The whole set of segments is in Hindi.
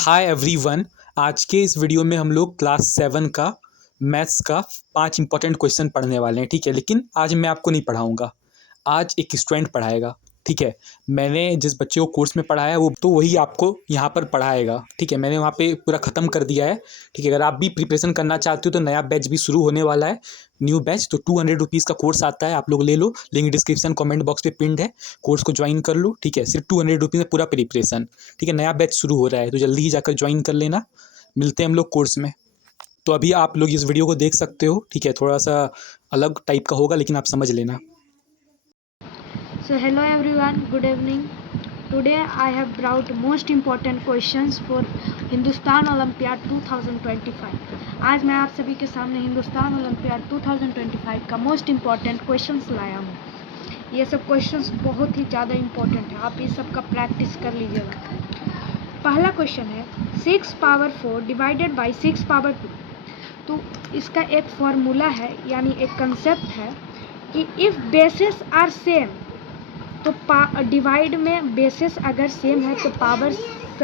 Hi everyone. आज के इस वीडियो में हम लोग क्लास 7 का मैथ्स का 5 इंपॉर्टेंट क्वेश्चन पढ़ने वाले हैं। ठीक है, लेकिन आज मैं आपको नहीं पढ़ाऊंगा, आज एक स्टूडेंट पढ़ाएगा। ठीक है, मैंने जिस बच्चे को कोर्स में पढ़ाया है वो तो वही आपको यहाँ पर पढ़ाएगा। ठीक है, मैंने वहाँ पे पूरा ख़त्म कर दिया है। ठीक है, अगर आप भी प्रिपरेशन करना चाहते हो तो नया बैच भी शुरू होने वाला है, न्यू बैच। तो 200 रुपीज़ का कोर्स आता है, आप लोग ले लो। लिंक डिस्क्रिप्शन कमेंट बॉक्स पे पिंड है, कोर्स को ज्वाइन कर लो। ठीक है, सिर्फ 200 रुपीज़ में पूरा प्रिपरेशन। ठीक है, नया बैच शुरू हो रहा है तो जल्दी ही जाकर ज्वाइन कर लेना। मिलते हैं हम लोग कोर्स में। तो अभी आप लोग इस वीडियो को देख सकते हो। ठीक है, थोड़ा सा अलग टाइप का होगा लेकिन आप समझ लेना। So hello everyone, good evening. Today I have brought most important questions for Hindustan olympiad 2025. आज मैं आप सभी के सामने हिंदुस्तान ओलंपियाड 2025 का मोस्ट इम्पॉर्टेंट क्वेश्चंस लाया हूँ। ये सब क्वेश्चंस बहुत ही ज़्यादा इम्पोर्टेंट है, आप इस सब का प्रैक्टिस कर लीजिएगा। पहला क्वेश्चन है 6 पावर 4 डिवाइडेड बाई 6 पावर 2। तो इसका एक फॉर्मूला है, यानी एक कंसेप्ट है कि इफ़ बेसिस आर सेम, तो डिवाइड में बेसिस अगर सेम है तो पावर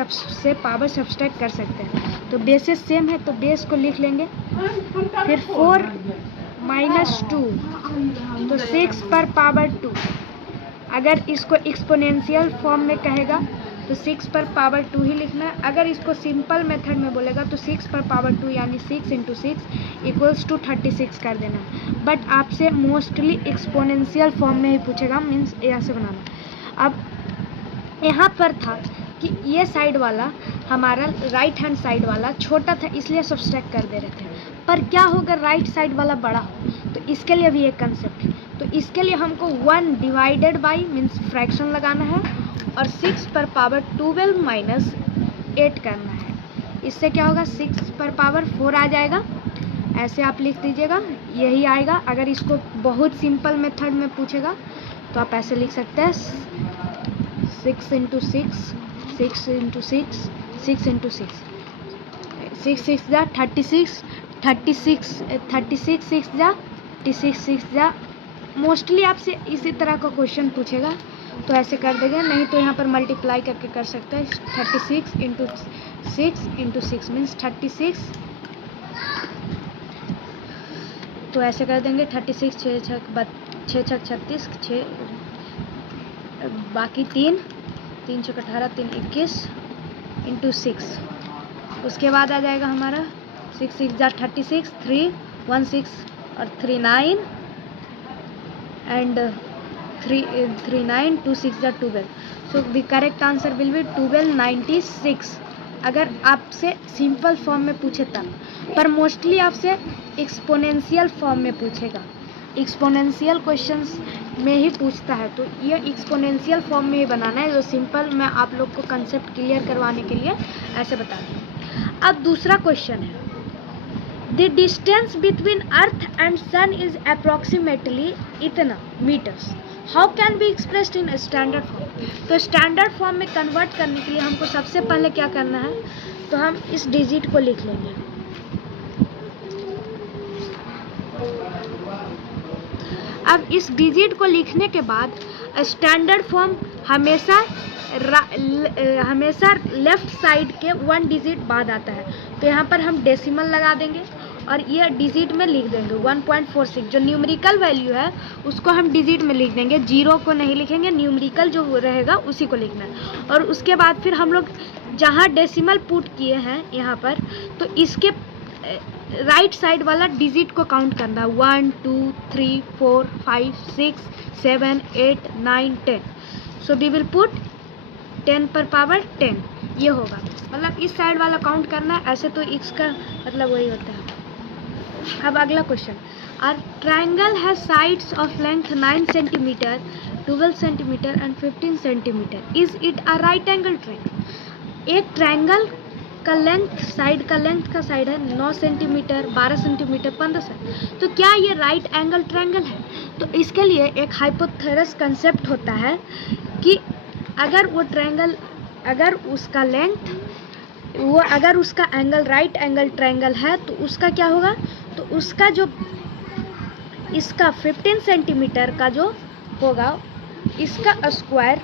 से पावर सब्सट्रैक्ट कर सकते हैं। तो बेसिस सेम है तो बेस को लिख लेंगे, फिर 4 माइनस 2 तो 6 पर पावर 2। अगर इसको एक्सपोनेंशियल फॉर्म में कहेगा तो 6 पर पावर 2 ही लिखना है। अगर इसको सिंपल मेथड में बोलेगा तो 6 पर पावर 2 यानी 6 इंटू 6 इक्वल्स टू 36 कर देना है। बट आपसे मोस्टली एक्सपोनेंशियल फॉर्म में ही पूछेगा, मीन्स ऐसे बनाना। अब यहाँ पर था कि ये साइड वाला हमारा राइट हैंड साइड वाला छोटा था इसलिए सब्सट्रैक्ट कर दे रहे थे, पर क्या होगा राइट साइड वाला बड़ा हो, तो इसके लिए भी एक कंसेप्ट है। तो इसके लिए हमको 1 डिवाइडेड बाई मीन्स फ्रैक्शन लगाना है और 6 पर पावर 12 माइनस 8 करना है। इससे क्या होगा 6 पर पावर 4 आ जाएगा, ऐसे आप लिख दीजिएगा, यही आएगा। अगर इसको बहुत सिंपल मेथड में पूछेगा तो आप ऐसे लिख सकते हैं 6 इंटू 6 6 इंटू 6 6 इंटू 6 6 6 जा 36 36 36 6 जा 36 6 जा। मोस्टली आपसे इसी तरह का क्वेश्चन पूछेगा तो ऐसे कर देंगे, नहीं तो यहाँ पर मल्टीप्लाई करके कर सकते हैं। 36 इंटू 6 इंटू 6 मीन्स 36, तो ऐसे कर देंगे 36 6 6 36 6 बाकी 3 3 6 18 3 21 इंटू 6। उसके बाद आ जाएगा हमारा 6 6 जा 36 3 1 6 और 3 9 एंड 3 9 2 6 जा 12। So the correct answer will be 1296 अगर आपसे सिंपल फॉर्म में पूछे तब। पर मोस्टली आपसे एक्सपोनेंशियल फॉर्म में पूछेगा, एक्सपोनेंशियल क्वेश्चंस में ही पूछता है, तो ये एक्सपोनेंशियल फॉर्म में ही बनाना है। जो सिंपल मैं आप लोग को कंसेप्ट क्लियर करवाने के लिए ऐसे बता दूँ। अब दूसरा क्वेश्चन है the distance between earth and sun is approximately इतना metres, how can be expressed in standard form. तो स्टैंडर्ड फॉर्म में कन्वर्ट करने के लिए हमको सबसे पहले क्या करना है, तो हम इस डिजिट को लिख लेंगे। अब इस डिजिट को लिखने के बाद स्टैंडर्ड फॉर्म हमेशा लेफ्ट साइड के 1 डिजिट बाद आता है, तो यहाँ पर हम डेसिमल लगा देंगे और ये डिजिट में लिख देंगे 1.46। जो न्यूमेरिकल वैल्यू है उसको हम डिजिट में लिख देंगे, जीरो को नहीं लिखेंगे, न्यूमेरिकल जो रहेगा उसी को लिखना है। और उसके बाद फिर हम लोग जहाँ डेसिमल पुट किए हैं यहाँ पर, तो इसके राइट साइड वाला डिजिट को काउंट करना है 1 2 3 4 5 6 7 8 9 10। सो वी विल पुट 10 पर पावर 10, ये होगा। मतलब इस साइड वाला काउंट करना है, ऐसे तो इसका मतलब वही होता है। अब अगला question, are triangle has sides of length 9 centimetre 12 centimetre and 15 centimetre, is it a right angle triangle. एक ट्रायंगल का लेंथ, साइड का लेंथ का साइड है 9 सेंटीमीटर 12 सेंटीमीटर 15 सेंटीमीटर, तो क्या ये राइट एंगल ट्रायंगल है। तो इसके लिए एक हाइपोथेसिस कंसेप्ट होता है कि अगर वो ट्रायंगल, अगर उसका लेंथ वो अगर उसका एंगल राइट एंगल ट्रायंगल है तो उसका क्या होगा, तो उसका जो इसका 15 सेंटीमीटर का जो होगा इसका स्क्वायर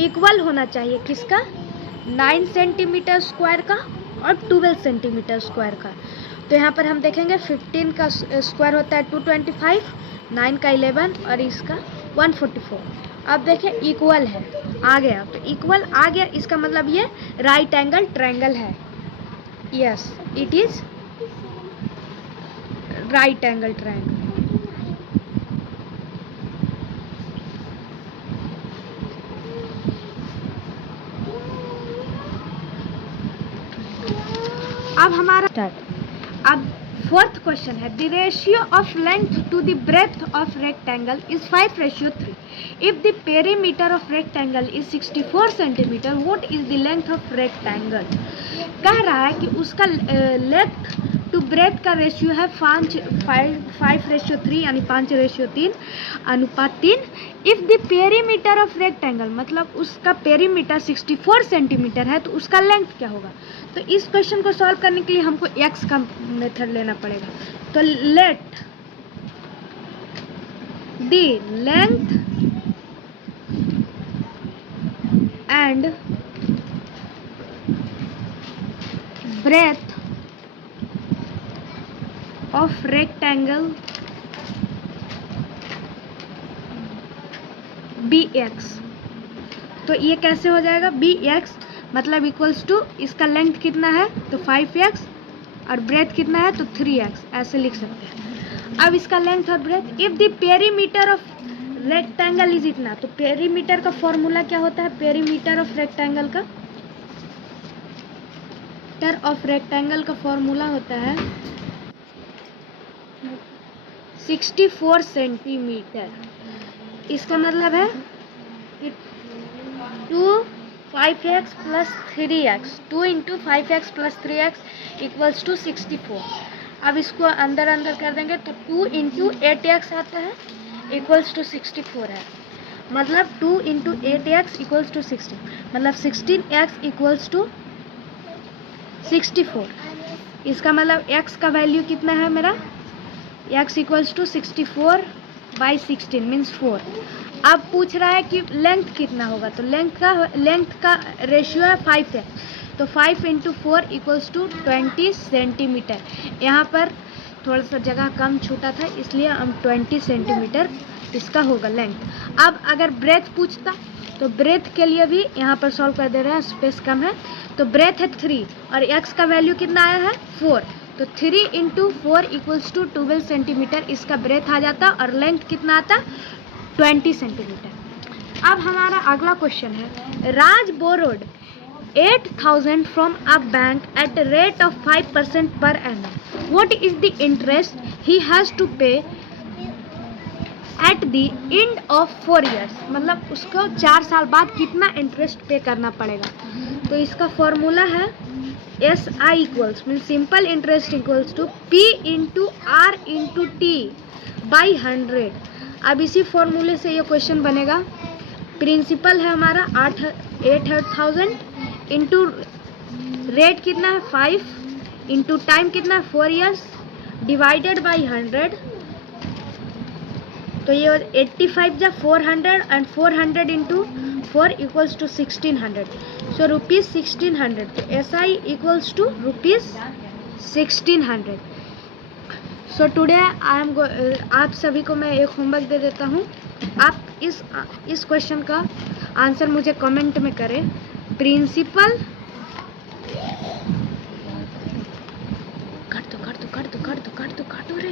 इक्वल होना चाहिए किसका, 9 सेंटीमीटर स्क्वायर का और 12 सेंटीमीटर स्क्वायर का। तो यहाँ पर हम देखेंगे 15 का स्क्वायर होता है 225, 9 का 11 और इसका 144। अब देखें इक्वल है, आ गया, तो इक्वल आ गया, इसका मतलब ये राइट एंगल ट्रायंगल है। Yes, it is right angle triangle. अब हमारा स्टार्ट। अब फोर्थ क्वेश्चन है, the ratio of length to the breadth of rectangle is 5:3। If the perimeter of rectangle is 64 centimetre, what is the length of rectangle. कह रहा है कि उसका लेंथ टू ब्रेथ का रेशियो है 5:3 यानी 5:3 अनुपात 3। If the perimeter of rectangle मतलब उसका पेरीमीटर 64 सेंटीमीटर है तो उसका लेंथ क्या होगा। तो इस क्वेश्चन को सॉल्व करने के लिए हमको एक्स का मेथड लेना पड़ेगा। तो let the length and breadth of rectangle bx। तो ये कैसे हो जाएगा, bx मतलब इक्वल्स टू इसका लेंथ कितना है तो 5x और ब्रेथ कितना है तो 3x, ऐसे लिख सकते हैं। अब इसका लेंथ और breadth, if the perimeter of rectangle is इतना, तो पेरीमीटर का फॉर्मूला क्या होता है, पेरीमीटर ऑफ रेक्टेंगल का फॉर्मूला होता है 64 सेंटीमीटर। इसका मतलब है कि 5x plus 3x, 2 into 5x plus 3x equals to 64। अब इसको अंदर अंदर कर देंगे तो 2 इंटू 8x आता है इक्वल्स टू 64 है। मतलब 2 इंटू 8x इक्वल्स टू 16, मतलब 16x इक्वल्स टू 64। इसका मतलब x का वैल्यू कितना है मेरा, x इक्वल्स टू 64/16 मीन्स 4। अब पूछ रहा है कि लेंथ कितना होगा, तो लेंथ का रेशियो है 5x, तो 5 इंटू 4 इक्वल्स टू 20 सेंटीमीटर। यहाँ पर थोड़ा सा जगह कम छूटा था इसलिए हम 20 सेंटीमीटर इसका होगा लेंथ। अब अगर ब्रेथ पूछता तो ब्रेथ के लिए भी यहाँ पर सॉल्व कर दे रहे हैं, स्पेस कम है, तो ब्रेथ है 3 और x का वैल्यू कितना आया है 4, तो 3 इंटू 4 इक्वल्स टू 12 सेंटीमीटर इसका ब्रेथ आ जाता और लेंथ कितना आता 20 सेंटीमीटर। अब हमारा अगला क्वेश्चन है, Raj borrowed 8,000 from a bank at rate of 5% per annum, what is the interest he has to pay at the end of 4 years। मतलब उसको 4 साल बाद कितना इंटरेस्ट पे करना पड़ेगा। तो इसका फॉर्मूला है SI equals mean simple interest equals to P into R into T by 100। अब इसी फॉर्मूले से ये क्वेश्चन बनेगा। प्रिंसिपल है हमारा 8,000 इंटू रेट कितना है 5 इंटू टाइम कितना है 4 years डिवाइडेड बाई 100। तो ये 85 जा 400 and 400 into 4 equals to 1600, so rupees 1600। तो SI equals to rupees 1600। So today I am आप सभी को मैं एक होमवर्क दे देता हूँ। आप इस क्वेश्चन का आंसर मुझे कमेंट में करें। प्रिंसिपल कर दो रे।